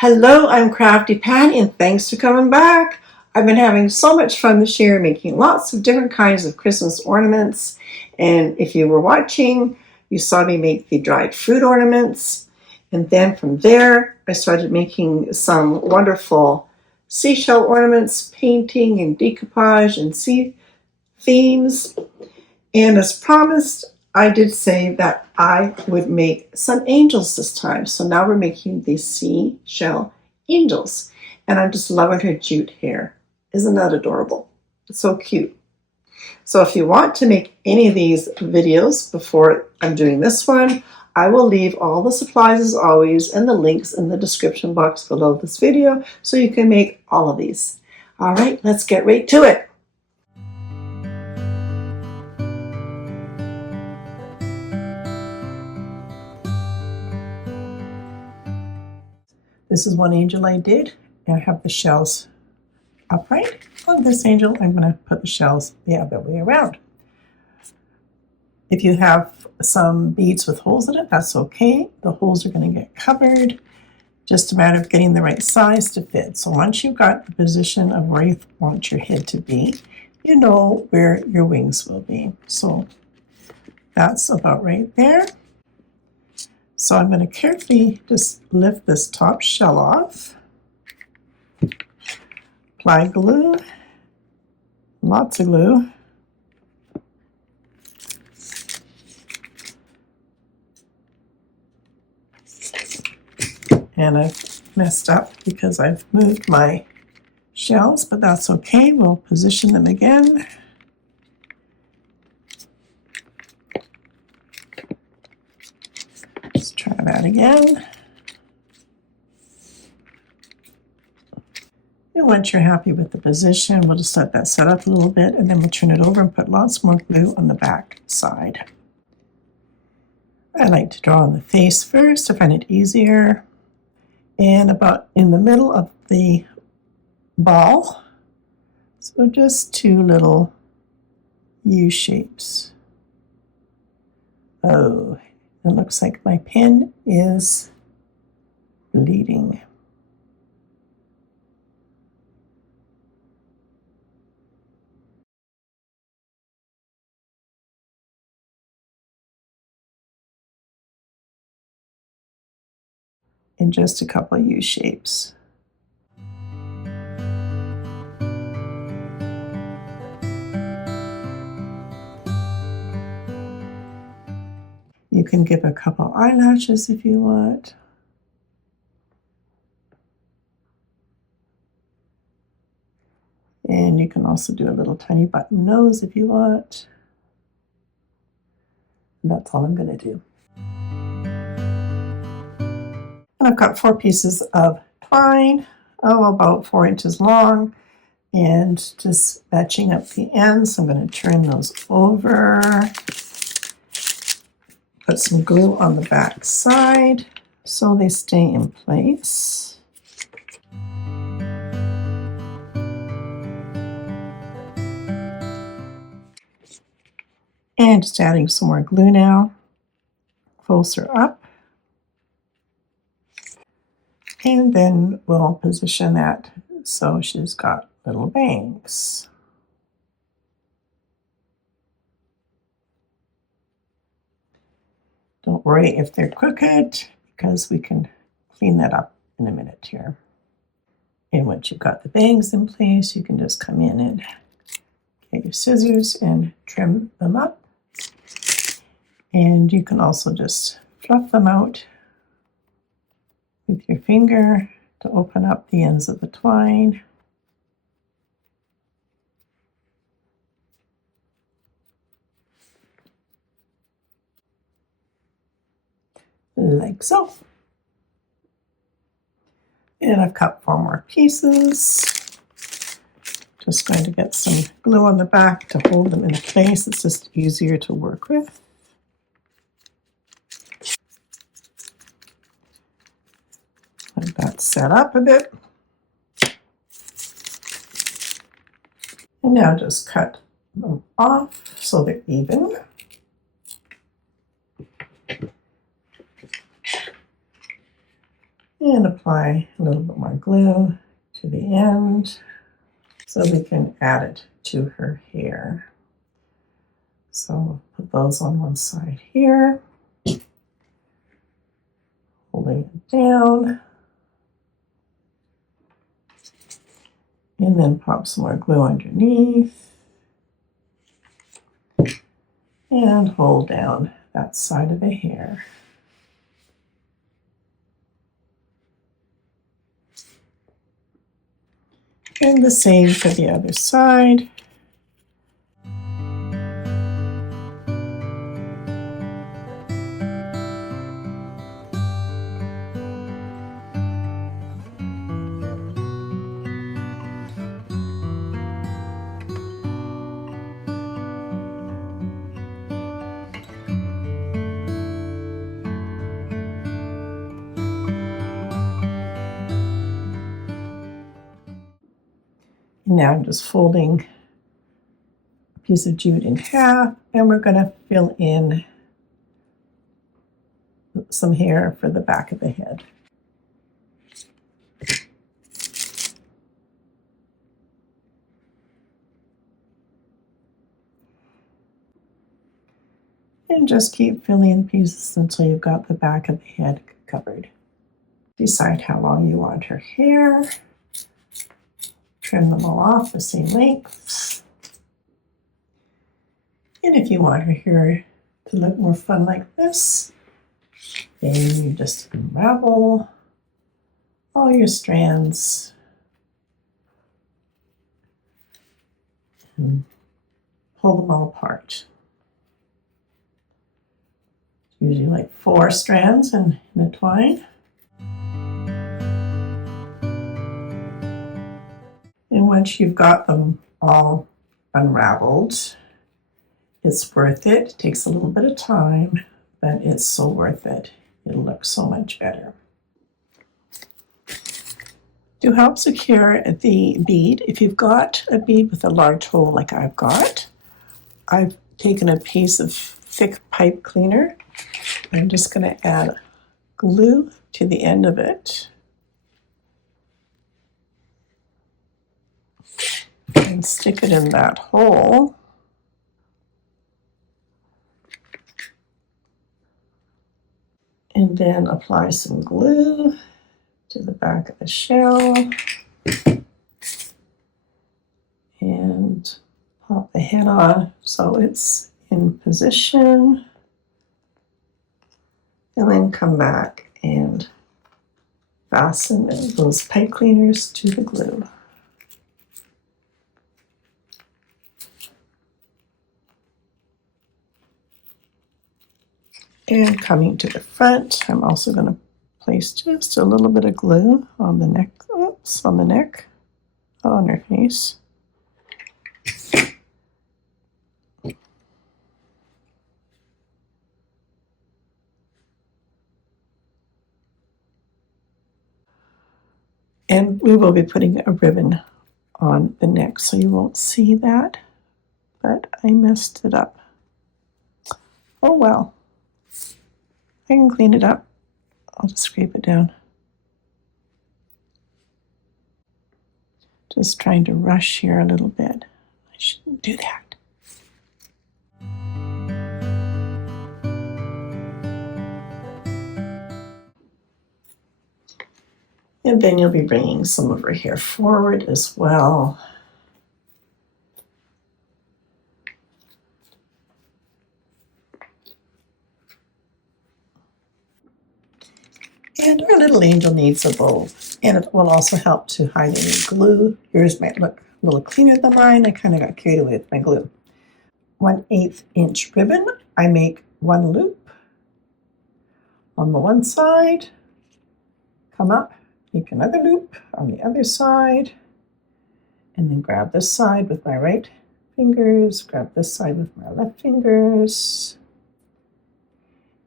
Hello, I'm Crafty Patti, and thanks for coming back. I've been having so much fun this year making lots of different kinds of Christmas ornaments. And if you were watching, you saw me make the dried fruit ornaments. And then from there, I started making some wonderful seashell ornaments, painting and decoupage and sea themes. And as promised, I did say that I would make some angels this time. So now we're making these seashell angels. And I'm just loving her jute hair. Isn't that adorable? It's so cute. So if you want to make any of these videos before I'm doing this one, I will leave all the supplies as always and the links in the description box below this video so you can make all of these. All right, let's get right to it. This is one angel I did, and I have the shells upright. On this angel, I'm going to put the shells the other way around. If you have some beads with holes in it, that's okay. The holes are going to get covered. Just a matter of getting the right size to fit. So once you've got the position of where you want your head to be, you know where your wings will be. So that's about right there. So I'm going to carefully just lift this top shell off, apply glue, lots of glue, and I've messed up because I've moved my shells, but that's okay. We'll position them again. Let's try that again. And once you're happy with the position, we'll just let that set up a little bit, and then we'll turn it over and put lots more glue on the back side. I like to draw on the face first. I find it easier. And about in the middle of the ball, so just two little U shapes. Oh, it looks like my pen is bleeding. In just a couple of U shapes. You can give a couple eyelashes if you want. And you can also do a little tiny button nose if you want. And that's all I'm going to do. And I've got 4 pieces of twine, about 4 inches long, and just matching up the ends. I'm going to turn those over, put some glue on the back side so they stay in place. And just adding some more glue now, closer up. And then we'll position that so she's got little bangs. Don't worry if they're crooked, because we can clean that up in a minute here. And once you've got the bangs in place, you can just come in and get your scissors and trim them up. And you can also just fluff them out with your finger to open up the ends of the twine. Like so. And I've cut 4 more pieces. Just going to get some glue on the back to hold them in place. It's just easier to work with. Let that set up a bit. And now just cut them off so they're even. And apply a little bit more glue to the end so we can add it to her hair. So put those on one side here, holding it down, and then pop some more glue underneath and hold down that side of the hair. And the same for the other side. Now I'm just folding a piece of jute in half, and we're going to fill in some hair for the back of the head. And just keep filling in pieces until you've got the back of the head covered. Decide how long you want her hair. Trim them all off the same length. And if you want her hair to look more fun like this, then you just unravel all your strands and pull them all apart. Usually like 4 strands in a twine. And once you've got them all unraveled, it's worth it. It takes a little bit of time, but it's so worth it. It'll look so much better. To help secure the bead, if you've got a bead with a large hole like I've got, I've taken a piece of thick pipe cleaner. I'm just going to add glue to the end of it and stick it in that hole. And then apply some glue to the back of the shell and pop the head on so it's in position, and then come back and fasten those pipe cleaners to the glue. And coming to the front, I'm also going to place just a little bit of glue on the neck, on her face. And we will be putting a ribbon on the neck, so you won't see that, but I messed it up. Oh well. I can clean it up. I'll just scrape it down. Just trying to rush here a little bit. I shouldn't do that. And then you'll be bringing some of her hair forward as well. And our little angel needs a bow, and it will also help to hide any glue. Yours might look a little cleaner than mine. I kind of got carried away with my glue. 1/8 inch ribbon. I make 1 loop on the one side, come up, make another loop on the other side, and then grab this side with my right fingers, grab this side with my left fingers,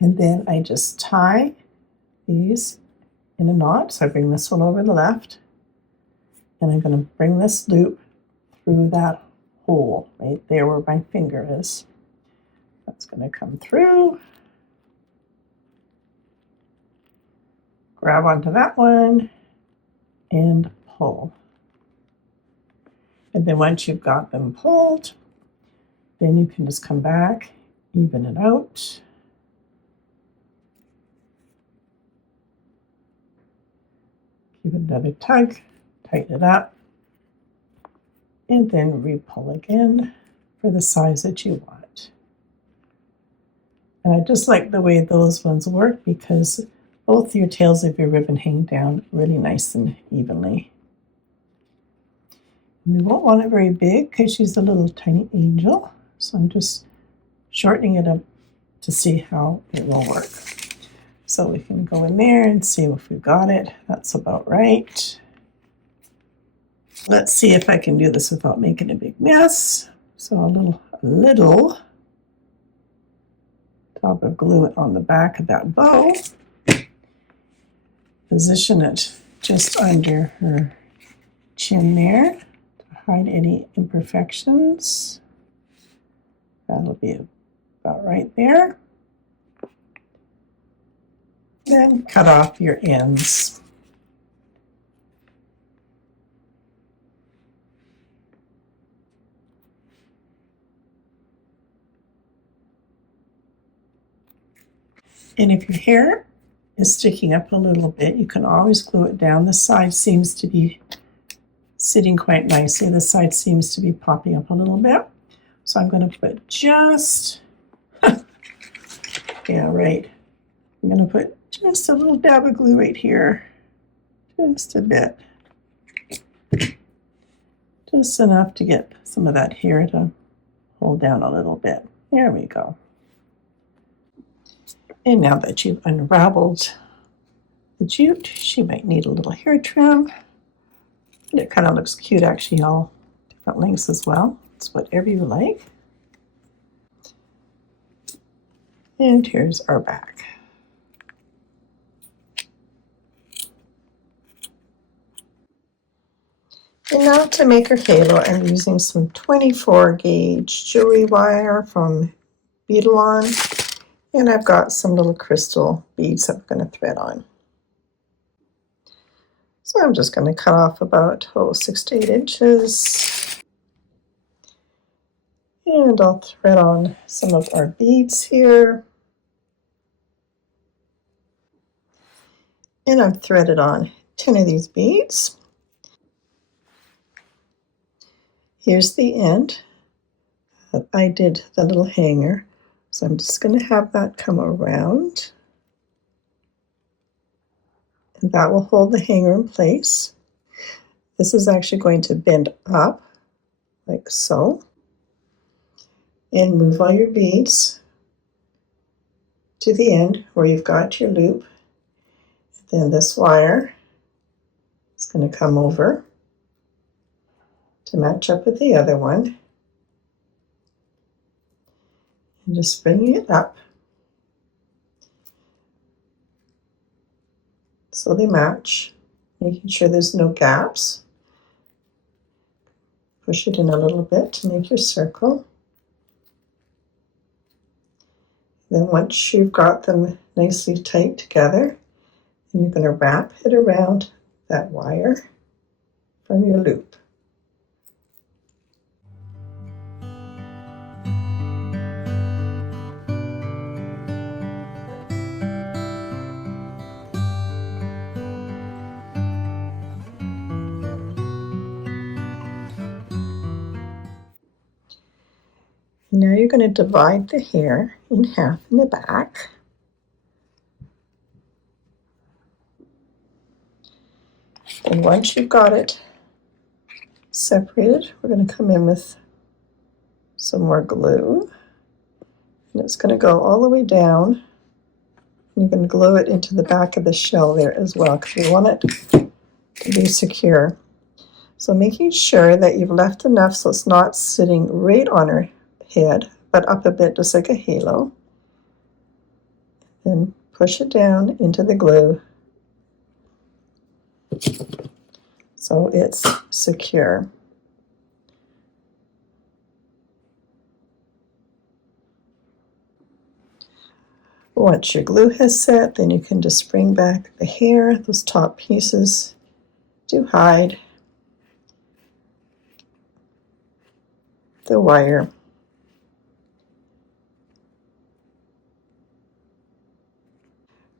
and then I just tie these in a knot. So I bring this one over the left, and I'm going to bring this loop through that hole right there where my finger is. That's going to come through, grab onto that one and pull. And then once you've got them pulled, then you can just come back, even it out. Give it another tug, tighten it up, and then re-pull again for the size that you want. And I just like the way those ones work because both your tails of your ribbon hang down really nice and evenly. And we won't want it very big because she's a little tiny angel. So I'm just shortening it up to see how it will work. So we can go in there and see if we got it. That's about right. Let's see if I can do this without making a big mess. So a little top of glue it on the back of that bow. Position it just under her chin there to hide any imperfections. That'll be about right there. Then cut off your ends. And if your hair is sticking up a little bit, you can always glue it down. The side seems to be sitting quite nicely. The side seems to be popping up a little bit. So I'm going to put just, yeah, right. I'm going to put just a little dab of glue right here. Just a bit. Just enough to get some of that hair to hold down a little bit. There we go. And now that you've unraveled the jute, she might need a little hair trim. And it kind of looks cute actually, all different lengths as well. It's whatever you like. And here's our back. And now to make her halo, I'm using some 24 gauge jewelry wire from Beadalon. And I've got some little crystal beads that I'm going to thread on. So I'm just going to cut off about 6 to 8 inches. And I'll thread on some of our beads here. And I've threaded on 10 of these beads. Here's the end. I did the little hanger. So I'm just going to have that come around. And that will hold the hanger in place. This is actually going to bend up like so. And move all your beads to the end where you've got your loop. Then this wire is going to come over to match up with the other one. And just bringing it up so they match, making sure there's no gaps. Push it in a little bit to make your circle. Then once you've got them nicely tight together, then you're going to wrap it around that wire from your loop. Now you're going to divide the hair in half in the back. And once you've got it separated, we're going to come in with some more glue. And it's going to go all the way down. And you're going to glue it into the back of the shell there as well because we want it to be secure. So making sure that you've left enough so it's not sitting right on her head, but up a bit just like a halo. Then push it down into the glue so it's secure. Once your glue has set, then you can just bring back the hair. Those top pieces do hide the wire.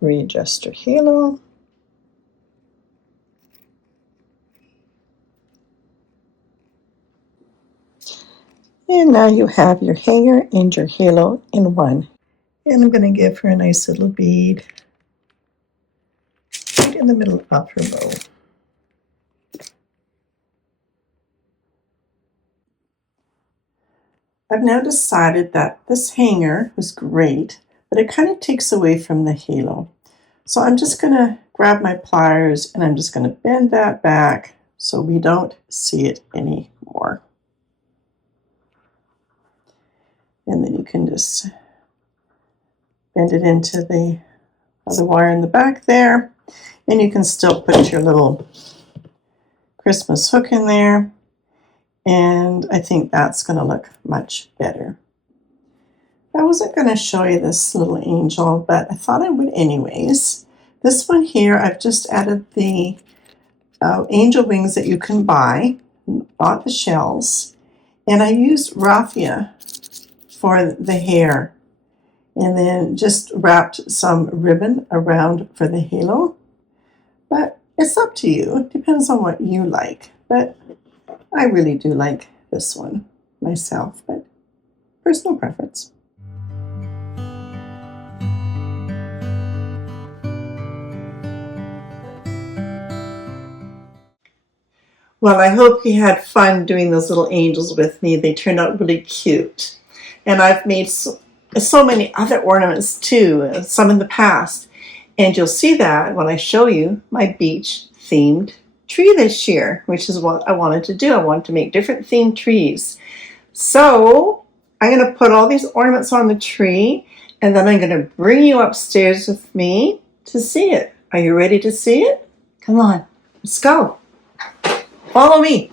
Readjust your halo. And now you have your hanger and your halo in one. And I'm going to give her a nice little bead right in the middle of her bow. I've now decided that this hanger was great, but it kind of takes away from the halo. So I'm just going to grab my pliers and I'm just going to bend that back so we don't see it anymore. And then you can just bend it into the other wire in the back there. And you can still put your little Christmas hook in there. And I think that's going to look much better. I wasn't going to show you this little angel, but I thought I would anyways. This one here, I've just added the angel wings that you can buy, bought the shells, and I used raffia for the hair, and then just wrapped some ribbon around for the halo. But it's up to you. It depends on what you like. But I really do like this one myself, but personal preference. Well, I hope you had fun doing those little angels with me. They turned out really cute. And I've made so many other ornaments too, some in the past. And you'll see that when I show you my beach themed tree this year, which is what I wanted to do. I wanted to make different themed trees. So I'm going to put all these ornaments on the tree, and then I'm going to bring you upstairs with me to see it. Are you ready to see it? Come on, let's go. Follow me.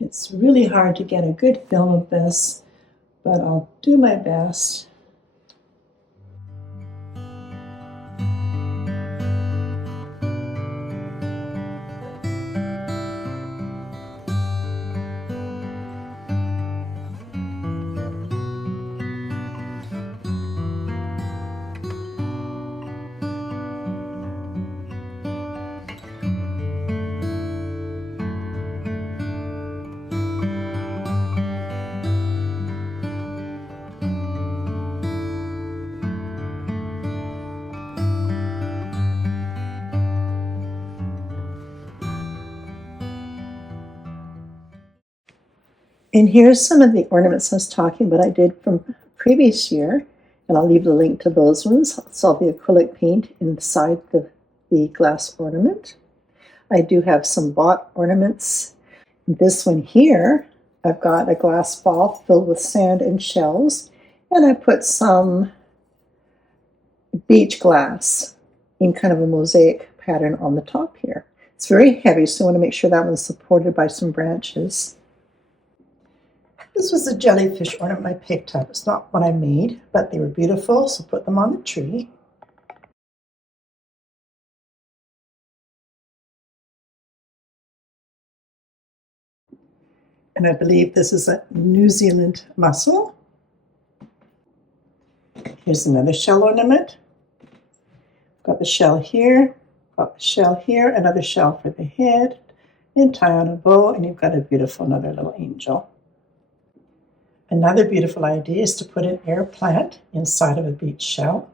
It's really hard to get a good film of this, but I'll do my best. And here's some of the ornaments I was talking about I did from previous year, and I'll leave the link to those ones. It's all the acrylic paint inside the glass ornament. I do have some bought ornaments. This one here, I've got a glass ball filled with sand and shells, and I put some beach glass in kind of a mosaic pattern on the top here. It's very heavy, so I want to make sure that one's supported by some branches. This was a jellyfish ornament I picked up. It's not what I made, but they were beautiful, so put them on the tree. And I believe this is a New Zealand mussel. Here's another shell ornament. Got the shell here, got the shell here, another shell for the head, and tie on a bow, and you've got a beautiful another little angel. Another beautiful idea is to put an air plant inside of a beach shell.